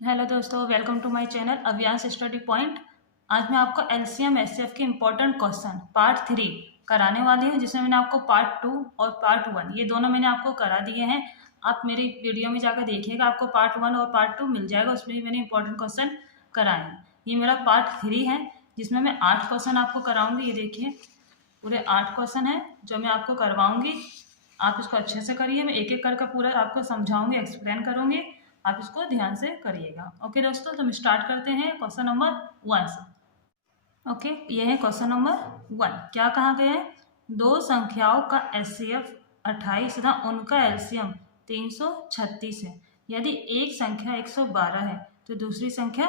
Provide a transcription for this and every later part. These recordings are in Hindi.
हेलो दोस्तों, welcome to my channel Avyansh study point. आज मैं आपको एलसीएम एचसीएफ के इम्पोर्टेंट क्वेश्चन पार्ट 3 कराने वाली हूँ, जिसमें मैंने आपको पार्ट 2 और पार्ट 1 ये दोनों मैंने आपको करा दिए हैं। आप मेरी वीडियो में जाकर देखिएगा, आपको पार्ट 1 और पार्ट 2 मिल जाएगा। उसमें भी मैंने इंपॉर्टेंट क्वेश्चन कराए हैं। ये मेरा पार्ट 3 है, जिसमें मैं 8 क्वेश्चन आपको कराऊंगी। ये देखिए, पूरे 8 क्वेश्चन है जो मैं आपको करवाऊंगी। आप इसको अच्छे से करिए। मैं एक एक करके पूरा आपको समझाऊंगी, एक्सप्लेन करूंगी। आप इसको ध्यान से करिएगा। ओके दोस्तों, तो हम स्टार्ट करते हैं क्वेश्चन नंबर 1 से। ओके, ये है क्वेश्चन नंबर 1। क्या कहा गया है? दो संख्याओं का एचसीएफ 28 तथा उनका एलसीएम 336 है। यदि एक संख्या 112 है तो दूसरी संख्या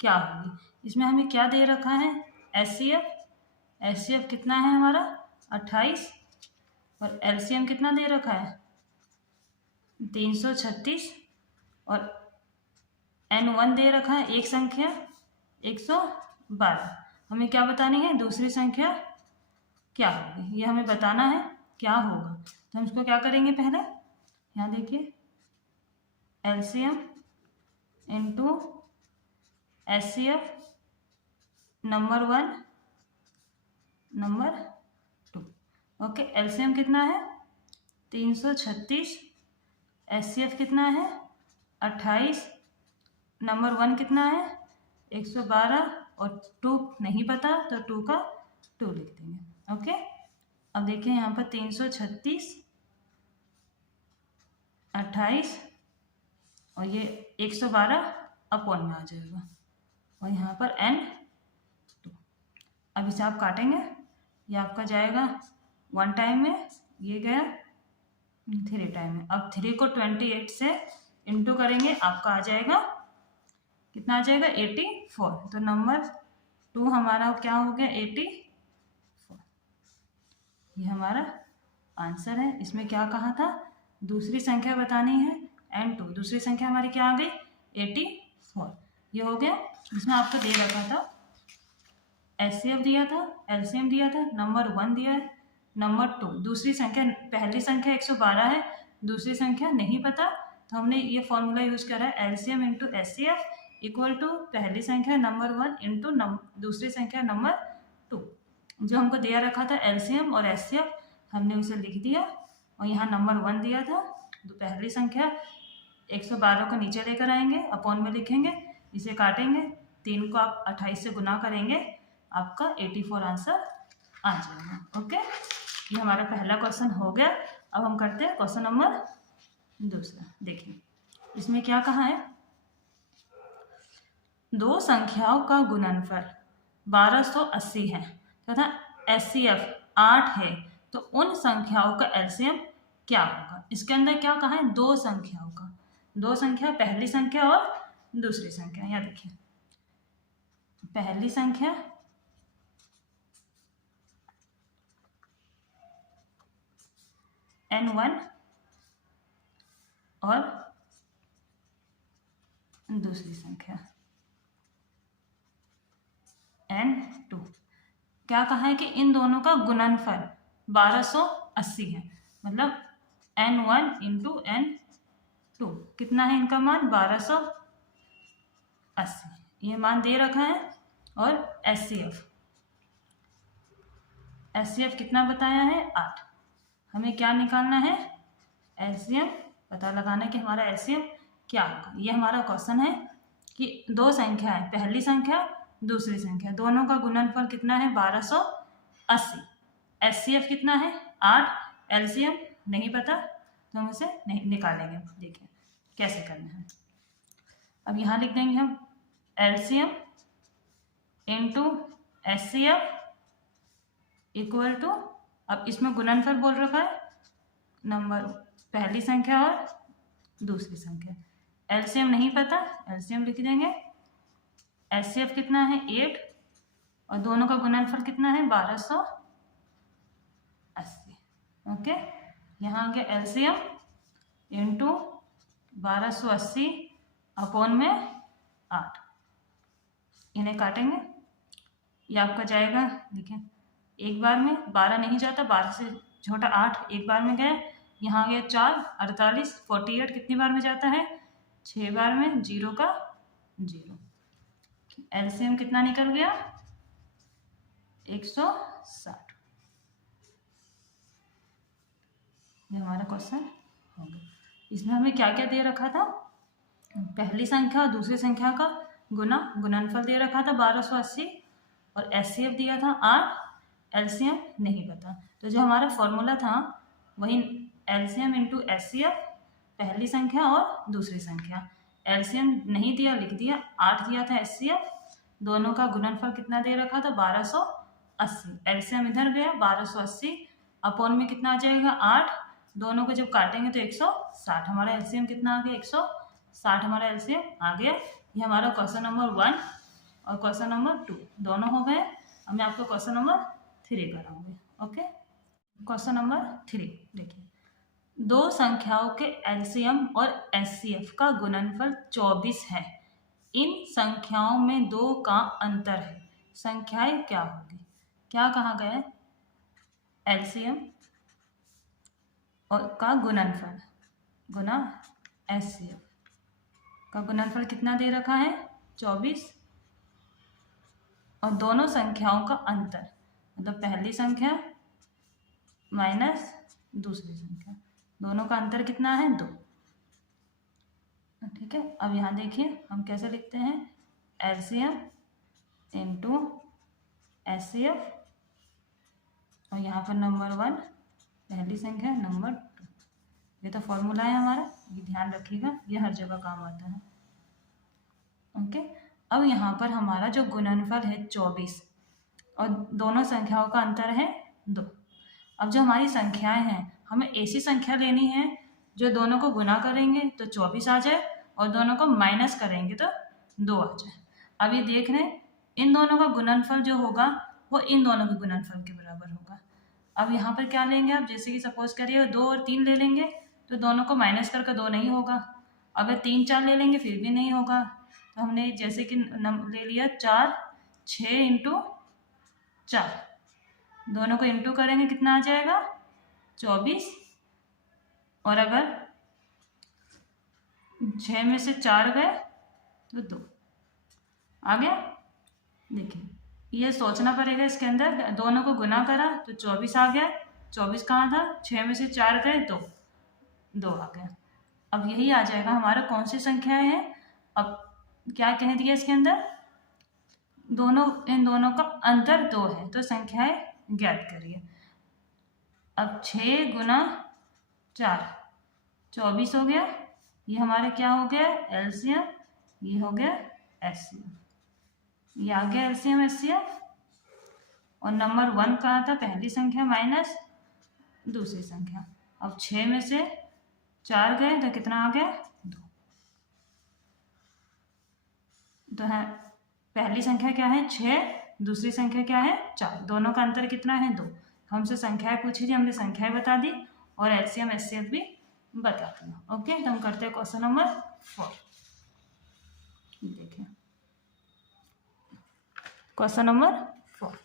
क्या होगी? इसमें हमें क्या दे रखा है? एचसीएफ। एचसीएफ कितना है हमारा? 28। और एलसीएम कितना दे रखा है? 336। और N1 दे रखा है, एक संख्या 112। हमें क्या बतानी है? दूसरी संख्या क्या होगी, ये हमें बताना है क्या होगा। तो हम इसको क्या करेंगे? पहले यहाँ देखिए, LCM into HCF number 1 number 2। Okay, LCM कितना है? 336। एचसीएफ कितना है? 28। नंबर 1 कितना है? 112। और 2 नहीं पता तो 2 का 2 लिख देंगे। ओके, अब देखिए यहाँ पर 336, 28 और ये 112 अपॉन में आ जाएगा, और यहाँ पर N2। अब इसे आप काटेंगे, ये आपका जाएगा 1 टाइम में, ये गया 3 टाइम में। अब 3 को 28 से इंटू करेंगे, आपका आ जाएगा कितना? आ जाएगा 84। तो नंबर 2 हमारा क्या हो गया? 84। ये हमारा आंसर है। इसमें क्या कहा था? दूसरी संख्या बतानी है, N2। दूसरी संख्या हमारी क्या आ गई? 84। ये हो गया। इसमें आपको दे रखा था एचसीएफ दिया था, एलसीएम दिया था, नंबर 1 दिया है, नंबर 2। दूसरी संख्या, पहली संख्या 112 है, दूसरी संख्या नहीं पता, तो हमने ये फॉर्मूला यूज करा है, LCM into HCF equal to पहली संख्या नंबर 1 इंटू दूसरी संख्या नंबर 2। जो हमको दिया रखा था एलसीएम और एचसीएफ, हमने उसे लिख दिया, और यहाँ नंबर 1 दिया था। तो पहली संख्या 112 को नीचे लेकर आएंगे, अपॉन में लिखेंगे, इसे काटेंगे, 3 को आप 28 से गुना करेंगे, आपका 84 आंसर आ जाएगा। ओके, ये हमारा पहला क्वेश्चन हो गया। अब हम करते हैं क्वेश्चन नंबर 2। देखिए, इसमें क्या कहा है? दो संख्याओं का गुणनफल 1280 है तथा एचसीएफ 8 है, तो उन संख्याओं का एलसीएम क्या होगा? इसके अंदर क्या कहा है? दो संख्याओं का, दो संख्या, पहली संख्या और दूसरी संख्या। यहाँ देखिए, पहली संख्या N1 और दूसरी संख्या N2। क्या कहा है कि इन दोनों का गुणनफल 1280 है, मतलब N1 इंटू N2 कितना है? इनका मान 1280, ये मान दे रखा है। और एचसीएफ कितना बताया है? 8। हमें क्या निकालना है? एलसीएम पता लगाना है कि हमारा एलसीएम क्या होगा। ये हमारा क्वेश्चन है कि दो संख्या है, पहली संख्या दूसरी संख्या, दोनों का गुणनफल कितना है? 1280। एचसीएफ कितना है? 8। एलसीएम नहीं पता, तो हम इसे नहीं निकालेंगे। देखिए कैसे करना है। अब यहाँ लिख देंगे हम LCM into HCF equal to, अब इसमें गुणनफल बोल रखा है, नंबर पहली संख्या और दूसरी संख्या। एलसीएम नहीं पता, एलसीएम लिख देंगे। एचसीएफ कितना है? 8। और दोनों का गुणनफल कितना है? 1280। ओके, यहाँ आ गया एलसीएम इंटू 1280 अपॉन में 8। इन्हें काटेंगे, ये आपका जाएगा, देखिए एक बार में 12 नहीं जाता, 12 से छोटा 8 एक बार में गया, यहाँ आ गया 4, 48, 48 कितनी बार में जाता है? 6 बार में। 0 का 0। एलसीएम कितना निकल गया? 160। ये हमारा क्वेश्चन हो गया। इसमें हमें क्या क्या दे रखा था? पहली संख्या और दूसरी संख्या का गुणनफल दे रखा था 1280 और एचसीएफ दिया था 8, एलसीएम नहीं पता। तो जो हमारा फॉर्मूला था वही एलसीएम इंटू एचसीएफ, पहली संख्या और दूसरी संख्या। एलसीएम नहीं दिया, लिख दिया, 8 दिया था एचसीएफ, दोनों का गुणनफल कितना दे रखा था? 1280। एलसीएम इधर गया 1280, अपॉन में कितना आ जाएगा? 8, दोनों को जब काटेंगे तो 160। हमारा एलसीएम कितना आ गया? 160 हमारा एलसीएम आ गया। ये हमारा क्वेश्चन नंबर 1 और क्वेश्चन नंबर 2 दोनों हो गए। अब मैं आपको क्वेश्चन नंबर 3 कराऊंगी। ओके, क्वेश्चन नंबर 3 देखिए, दो संख्याओं के एलसीएम और एचसीएफ का गुणनफल 24 है। इन संख्याओं में 2 का अंतर है, संख्याएं क्या होगी? क्या कहा गया है? एलसीएम और का गुणनफल गुना एचसीएफ का गुणनफल कितना दे रखा है? 24। और दोनों संख्याओं का अंतर मतलब पहली संख्या माइनस दूसरी संख्या, दोनों का अंतर कितना है? 2। ठीक है, अब यहाँ देखिए हम कैसे लिखते हैं? एलसीएम इंटू एचसीएफ और यहाँ पर नंबर 1 पहली संख्या, नंबर 2। ये तो फॉर्मूला है हमारा, ये ध्यान रखिएगा, ये हर जगह काम आता है। ओके, अब यहाँ पर हमारा जो गुणनफल है 24 और दोनों संख्याओं का अंतर है 2। अब जो हमारी संख्याएं हैं, हमें ऐसी संख्या लेनी है जो दोनों को गुना करेंगे तो 24 आ जाए और दोनों को माइनस करेंगे तो 2 आ जाए। अब ये देख रहे हैं, इन दोनों का गुणनफल जो होगा वो इन दोनों के गुणनफल के बराबर होगा। अब यहाँ पर क्या लेंगे आप? जैसे कि सपोज करिए 2 और 3 ले लेंगे तो दोनों को माइनस करके 2 नहीं होगा। अगर 3 4 ले लेंगे फिर भी नहीं होगा। तो हमने जैसे कि ले लिया 4 6 इंटू 4, दोनों को इंटू करेंगे कितना आ जाएगा? 24। और अगर 6 में से 4 गए तो 2 आ गया। देखिए ये सोचना पड़ेगा, इसके अंदर दोनों को गुना करा तो 24 आ गया। 24 कहाँ था? 6 में से 4 गए तो 2 आ गया। अब यही आ जाएगा हमारा कौन सी संख्याएं हैं। अब क्या कह दिया इसके अंदर? इन दोनों का अंतर 2 है, तो संख्याएं ज्ञात करिए। अब 6 गुना 4 24 हो गया। ये हमारा क्या हो गया? एलसीएम। ये हो गया एचसीएम। ये आ गया एलसीएम एचसीएफ। और नंबर 1 कहाँ था? पहली संख्या माइनस दूसरी संख्या। अब 6 में से 4 गए तो कितना आ गया? 2। तो है पहली संख्या क्या है? 6, दूसरी संख्या क्या है? 4, दोनों का अंतर कितना है? 2। हमसे संख्याएं पूछी थी, हमने संख्याएं बता दी और एलसीएम एचसीएफ भी बता दिया। ओके, तो हम करते हैं क्वेश्चन नंबर 4। देखिए क्वेश्चन नंबर 4।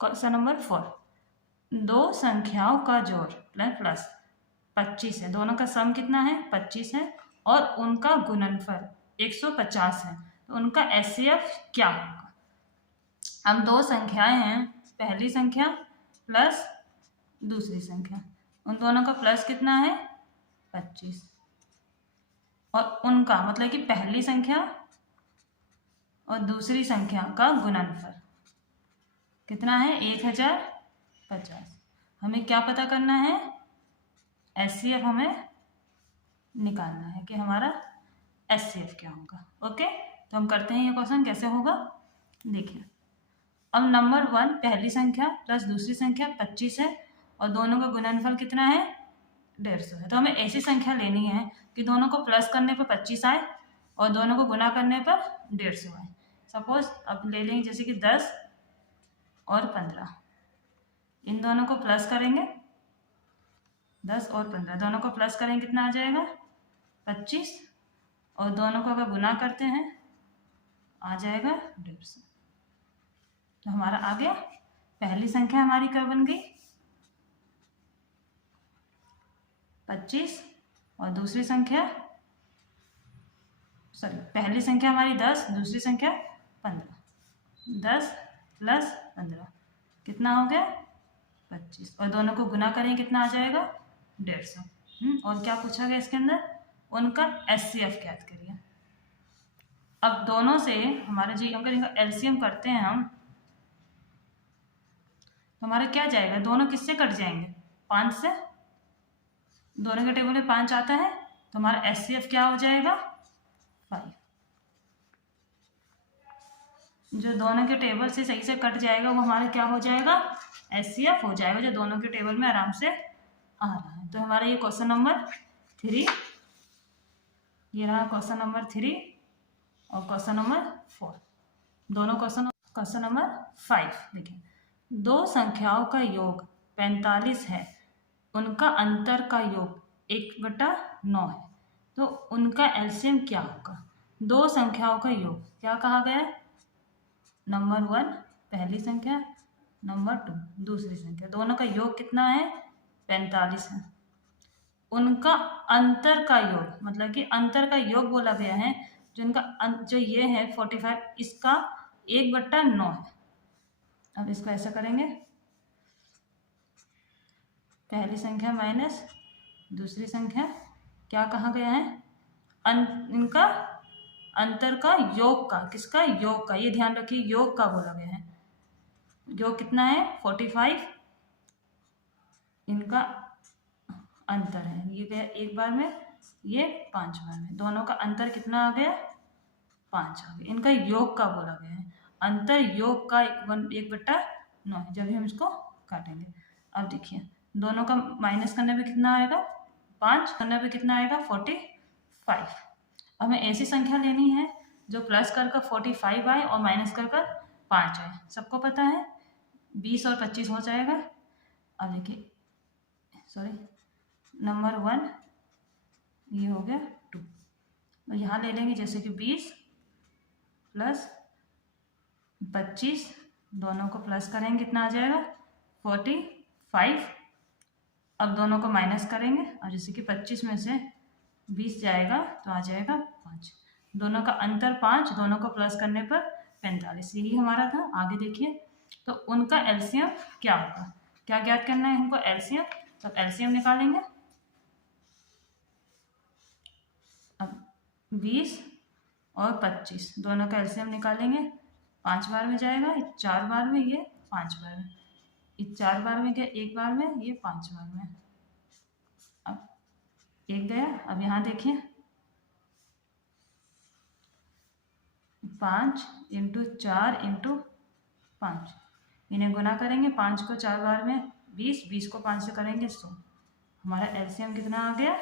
क्वेश्चन नंबर 4, दो संख्याओं का जोड़ प्लस 25 है, दोनों का सम कितना है? 25 है और उनका गुणनफल 150 है, तो उनका एचसीएफ क्या होगा? अब दो संख्याएं हैं, पहली संख्या प्लस दूसरी संख्या, उन दोनों का प्लस कितना है? 25 और उनका मतलब कि पहली संख्या और दूसरी संख्या का गुणनफल कितना है? 1050। हमें क्या पता करना है? एचसीएफ हमें निकालना है कि हमारा एचसीएफ क्या होगा। ओके, तो हम करते हैं ये क्वेश्चन कैसे होगा। देखिए अब नंबर 1 पहली संख्या प्लस दूसरी संख्या 25 है और दोनों का गुणनफल कितना है? 150 है। तो हमें ऐसी संख्या लेनी है कि दोनों को प्लस करने पर 25 आए और दोनों को गुना करने पर 150 आए। सपोज अब ले लेंगे जैसे कि 10 और 15, इन दोनों को प्लस करेंगे, 10 और 15 दोनों को प्लस करेंगे कितना आ जाएगा? 25 और दोनों को अगर गुना करते हैं आ जाएगा 150। तो हमारा आ गया, पहली संख्या हमारी क्या बन गई? 25 और दूसरी संख्या सॉरी पहली संख्या हमारी 10, दूसरी संख्या 15। 10 प्लस 15 कितना हो गया 25, और दोनों को गुना करें कितना आ जाएगा 150। और क्या पूछा गया इसके अंदर, उनका HCF ज्ञात करिए। अब दोनों से हमारा जी अगर इनका LCM करते हैं हम तो हमारा क्या जाएगा, दोनों किससे कट जाएंगे 5 से, दोनों के टेबल में 5 आता है तो हमारा HCF क्या हो जाएगा 5। जो दोनों के टेबल से सही से कट जाएगा वो हमारा क्या हो जाएगा HCF हो जाएगा, जो दोनों के टेबल में आराम से आ रहा है। तो हमारा ये क्वेश्चन नंबर 3, ये रहा क्वेश्चन नंबर 3 और क्वेश्चन नंबर 4। दोनों क्वेश्चन नंबर 5 देखिए, दो संख्याओं का योग 45 है, उनका अंतर का योग 1/9 है, तो उनका LCM क्या होगा। दो संख्याओं का योग क्या कहा गया है, नंबर 1 पहली संख्या, नंबर 2 दूसरी संख्या, दोनों का योग कितना है 45 है। उनका अंतर का योग मतलब कि अंतर का योग बोला गया है, जो ये है 45 इसका 1/9 है। अब इसको ऐसा करेंगे, पहली संख्या माइनस दूसरी संख्या, क्या कहा गया है इनका अंतर का योग का, किसका योग का, ये ध्यान रखिए योग का बोला गया है। योग कितना है 45, इनका अंतर है, ये गया एक बार में, ये 5 बार में, दोनों का अंतर कितना आ गया 5 आ गया। इनका योग का बोला गया है, अंतर योग का 1/9 है। जब भी हम इसको काटेंगे, अब देखिए दोनों का माइनस करने पे कितना आएगा 5, करने पे कितना आएगा 45। हमें ऐसी संख्या लेनी है जो प्लस कर 45 आए और माइनस कर 5 आए। सबको पता है 20 और 25 हो जाएगा। अब देखिए सॉरी नंबर 1 ये हो गया 2, तो यहाँ ले लेंगे जैसे कि 20 प्लस 25, दोनों को प्लस करेंगे कितना आ जाएगा 45। अब दोनों को माइनस करेंगे और जैसे कि 25 में से 20 जाएगा तो आ जाएगा 5, दोनों का अंतर 5, दोनों को प्लस करने पर 45, यही हमारा था। आगे देखिए, तो उनका LCM क्या होगा, क्या ज्ञात करना है हमको LCM, तो LCM निकालेंगे। अब 20 और 25 दोनों का LCM निकालेंगे, 5 बार में जाएगा, 4 बार में, ये 5 बार में, ये 4 बार में गया, 1 बार में, ये 5 बार में। अब 1 गया। अब यहाँ देखिए 5 × 4 × 5, इन्हें गुना करेंगे, 5 को 4 बार में 20, 20 को 5 से करेंगे 100, हमारा LCM कितना आ गया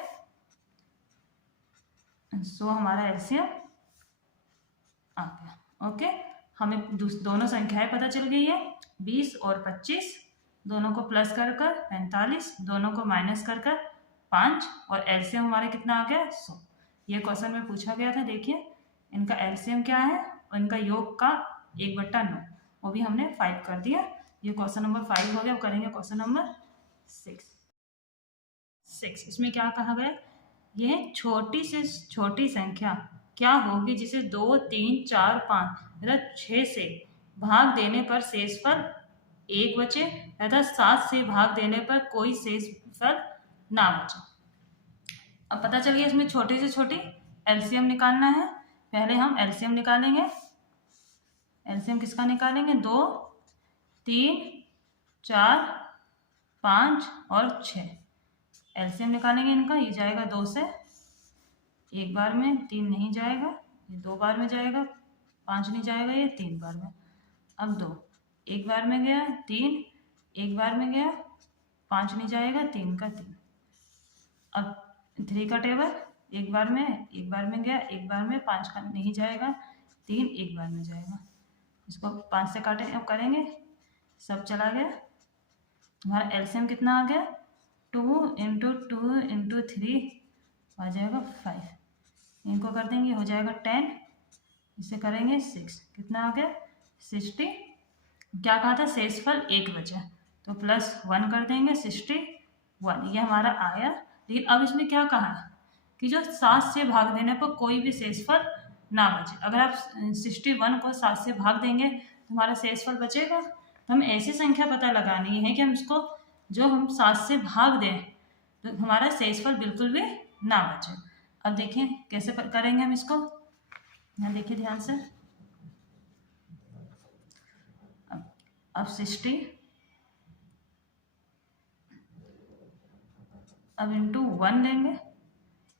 100, हमारा LCM आ गया। ओके, हमें दोनों संख्याएं पता चल गई है, 20 और 25, दोनों को प्लस कर 45, दोनों को माइनस कर 5, और LCM हमारे कितना आ गया 100। ये क्वेश्चन में पूछा गया था। देखिए इनका LCM क्या है और इनका योग का 1/9, वो भी हमने 5 कर दिया। ये क्वेश्चन नंबर 5 हो गया। अब करेंगे क्वेश्चन नंबर 6। इसमें क्या कहा गया, यह छोटी से छोटी संख्या क्या होगी जिसे 2, 3, 4, 5 तथा 6 से भाग देने पर शेषफल 1 बचे तथा 7 से भाग देने पर कोई शेषफल ना बचे। अब पता चल गया इसमें छोटी से छोटी LCM निकालना है। पहले हम LCM निकालेंगे। LCM किसका निकालेंगे, 2, 3, 4, 5 और 6, LCM निकालेंगे इनका। ये जाएगा 2 से 1 बार में, 3 नहीं जाएगा, ये 2 बार में जाएगा, 5 नहीं जाएगा, ये 3 बार में। अब 2 1 बार में गया, 3 1 बार में गया, 5 नहीं जाएगा, 3 का 3। अब 3 का टेबल 1 बार में गया, 1 बार में, 5 का नहीं जाएगा, 3 1 बार में जाएगा। इसको 5 से काटे अब करेंगे, सब चला गया। हमारा LCM कितना आ गया 2 × 2 × 3 आ जाएगा 5, इनको कर देंगे हो जाएगा 10, इसे करेंगे 6, कितना आ गया 60। क्या कहा था शेषफल 1 बचा, तो +1 कर देंगे 61, ये हमारा आया। लेकिन अब इसमें क्या कहा, कि जो 7 से भाग देने पर कोई भी शेषफल ना बचे। अगर आप 61 को 7 से भाग देंगे तो हमारा शेषफल बचेगा। तो हमें ऐसी संख्या पता लगानी है कि हम इसको जो हम 7 से भाग दें तो हमारा शेषफल बिल्कुल भी ना बचे। अब देखिए कैसे करेंगे हम इसको, यहाँ देखिए ध्यान से। अब 60 अब इंटू 1 लेंगे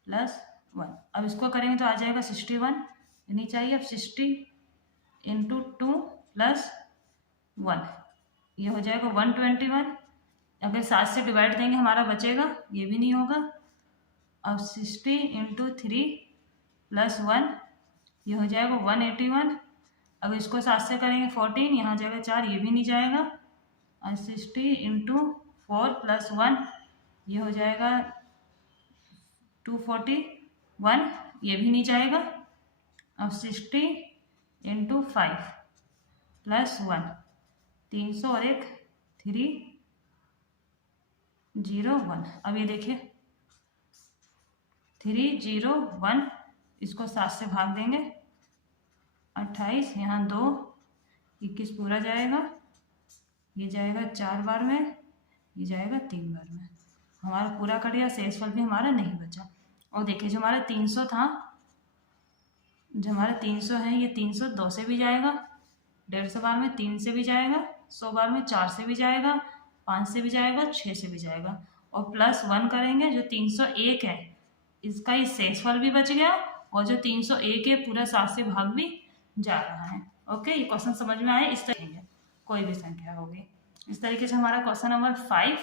प्लस 1। अब इसको करेंगे तो आ जाएगा 61, नहीं चाहिए। अब 60 इंटू 2 प्लस 1, ये हो जाएगा 121। अगर 7 से डिवाइड देंगे हमारा बचेगा, ये भी नहीं होगा। अब 60 इंटू 3 प्लस 1, ये हो जाएगा 181। अब इसको 7 से करेंगे 14, यहाँ जाएगा 4, ये भी नहीं जाएगा। और 60 इंटू 4 प्लस 1, ये हो जाएगा 241, ये भी नहीं जाएगा। अब 60 इंटू 5 प्लस 1, 300 और 1 301। अब ये देखिए 301, इसको 7 से भाग देंगे 28, यहाँ 2, 21 पूरा जाएगा, ये जाएगा 4 बार में, ये जाएगा 3 बार में, हमारा पूरा कट गया, शेषफल भी हमारा नहीं बचा। और देखिए जो हमारा 300 था, जो हमारा 300 है, ये 300 2 से भी जाएगा, 150 बार में 3 से भी जाएगा, 100 बार में 4 से भी जाएगा, 5 से भी जाएगा, 6 से भी जाएगा। और प्लस 1 करेंगे, जो 301 है इसका ये शेषफल भी बच गया, और जो 301 है पूरा 7 से भाग भी जा रहा है। ओके, ये क्वेश्चन समझ में आए? इस तरीके कोई भी संख्या होगी। इस तरीके से हमारा क्वेश्चन नंबर 5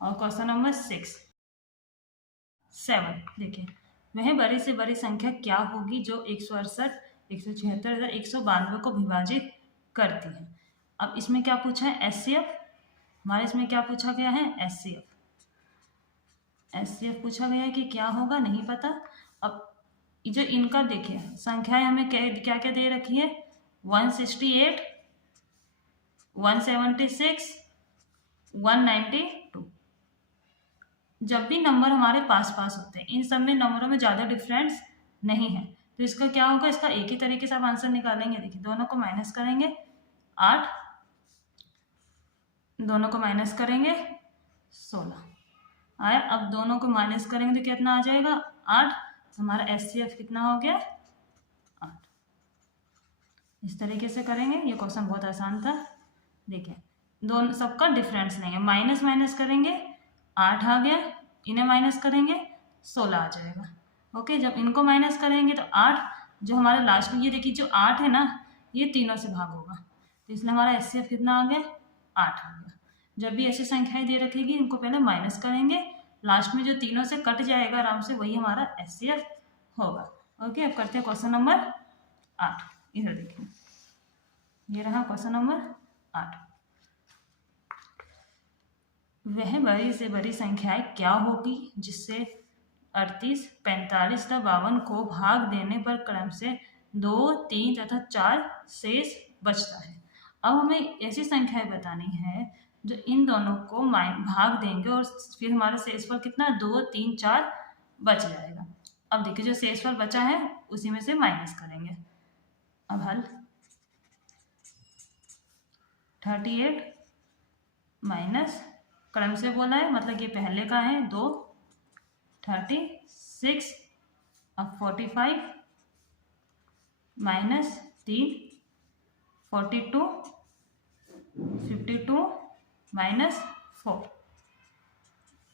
और क्वेश्चन नंबर 7 देखिए, वह बड़ी से बड़ी संख्या क्या होगी जो 168, 176, 192 को विभाजित करती है। अब इसमें क्या पूछा है? एचसीएफ। हमारे इसमें क्या पूछा गया है? एचसीएफ। एचसीएफ पूछा गया है कि क्या होगा, नहीं पता। अब जो इनका देखिए संख्याएं हमें क्या क्या दे रखी है? 168, 176, 192। जब भी नंबर हमारे पास पास होते हैं, इन सब में नंबरों में ज़्यादा डिफरेंस नहीं है, तो इसका क्या होगा? इसका एक ही तरीके से आप आंसर निकालेंगे। देखिए दोनों को माइनस करेंगे 8, दोनों को माइनस करेंगे 16 आया। अब दोनों को माइनस करेंगे तो कितना आ जाएगा? 8। तो हमारा एचसीएफ कितना हो गया? 8। इस तरीके से करेंगे। ये क्वेश्चन बहुत आसान था। देखिए दोनों सबका डिफरेंस लेंगे, माइनस माइनस करेंगे 8 आ गया, इन्हें माइनस करेंगे 16 आ जाएगा। ओके, जब इनको माइनस करेंगे तो 8 जो हमारा लास्ट में, ये देखिए जो 8 है ना, ये तीनों से भाग होगा, तो इसलिए हमारा एचसीएफ कितना आ गया? 8 आ गया। जब भी ऐसी संख्याएं दे रखेगी इनको पहले माइनस करेंगे, लास्ट में जो तीनों से कट जाएगा आराम से, वही हमारा एचसीएफ होगा। ओके, अब करते हैं क्वेश्चन नंबर 8। इधर देखिए, ये रहा क्वेश्चन नंबर 8। वह बड़ी से बड़ी संख्याएं क्या होगी जिससे 38, 45 तथा 52 को भाग देने पर क्रम से 2, 3 तथा 4 शेष बचता है। अब हमें ऐसी संख्याएं बतानी है जो इन दोनों को भाग देंगे और फिर हमारा शेषफल कितना? 2, 3, 4 बच जाएगा। अब देखिए जो शेषफल बचा है उसी में से माइनस करेंगे। अब हल 38 माइनस, क्रम से बोला है मतलब ये पहले का है 2, 36, अब 45 माइनस 3, 42, 52 माइनस 4,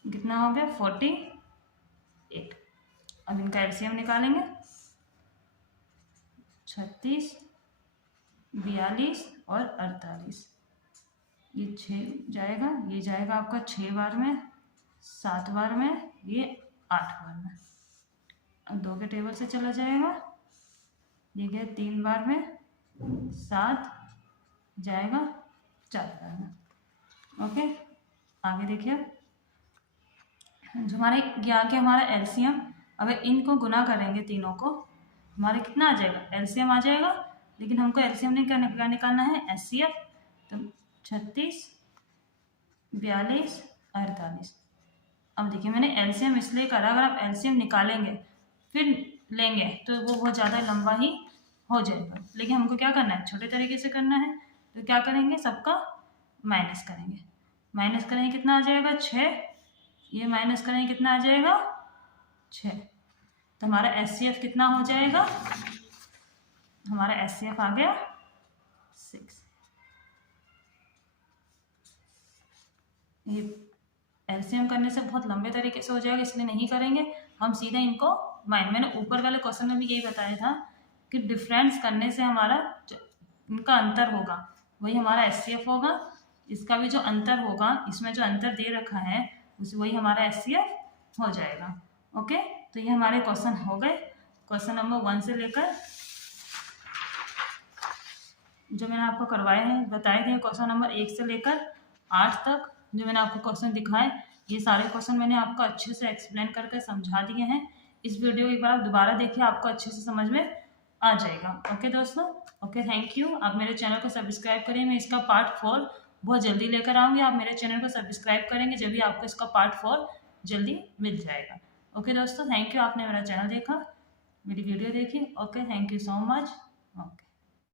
कितना हो गया? 48। अब इनका एलसीएम निकालेंगे, 36, 42 और 48, ये 6 जाएगा, ये जाएगा आपका 6 बार में, 7 बार में, ये 8 बार में। अब 2 के टेबल से चला जाएगा, ये गया 3 बार में, 7 जाएगा 4 बार में। ओके, आगे देखिए जो हमारे यहाँ के हमारा एलसीएम, अगर इनको गुना करेंगे तीनों को, हमारे कितना आ जाएगा? एलसीएम आ जाएगा, लेकिन हमको एलसीएम नहीं करना, क्या निकालना है? एचसीएफ। तो 36, 42, 48। अब देखिए मैंने एलसीएम इसलिए करा, अगर आप एलसीएम निकालेंगे फिर लेंगे तो वो बहुत ज़्यादा लंबा ही हो जाएगा। लेकिन हमको क्या करना है, छोटे तरीके से करना है। तो क्या करेंगे, सबका माइनस करेंगे। माइनस करेंगे कितना आ जाएगा, 6। ये माइनस करेंगे कितना आ जाएगा, 6। तो हमारा HCF कितना हो जाएगा, हमारा HCF आ गया 6। ये LCM करने से बहुत लंबे तरीके से हो जाएगा, इसलिए नहीं करेंगे हम, सीधे इनको मैंने ऊपर वाले क्वेश्चन में भी यही बताया था कि डिफरेंस करने से हमारा इनका अंतर होगा वही हमारा HCF होगा। इसका भी जो अंतर होगा, इसमें जो अंतर दे रखा है उस वही हमारा HCF हो जाएगा। ओके, तो ये हमारे क्वेश्चन हो गए। क्वेश्चन नंबर 1 से लेकर जो मैंने आपको करवाए हैं, बताए थे, क्वेश्चन नंबर 1 से लेकर 8 तक जो मैंने आपको क्वेश्चन दिखाए, ये सारे क्वेश्चन मैंने आपको अच्छे से एक्सप्लेन करके समझा दिए हैं। इस वीडियो एक बार आप दोबारा देखिए, आपको अच्छे से समझ में आ जाएगा। ओके दोस्तों, ओके, थैंक यू। आप मेरे चैनल को सब्सक्राइब करिए, मैं इसका पार्ट 4 बहुत जल्दी लेकर आऊँगी। आप मेरे चैनल को सब्सक्राइब करेंगे जब भी आपको इसका पार्ट 4 जल्दी मिल जाएगा। ओके दोस्तों, थैंक यू, आपने मेरा चैनल देखा, मेरी वीडियो देखी। Okay, thank you so much. Okay.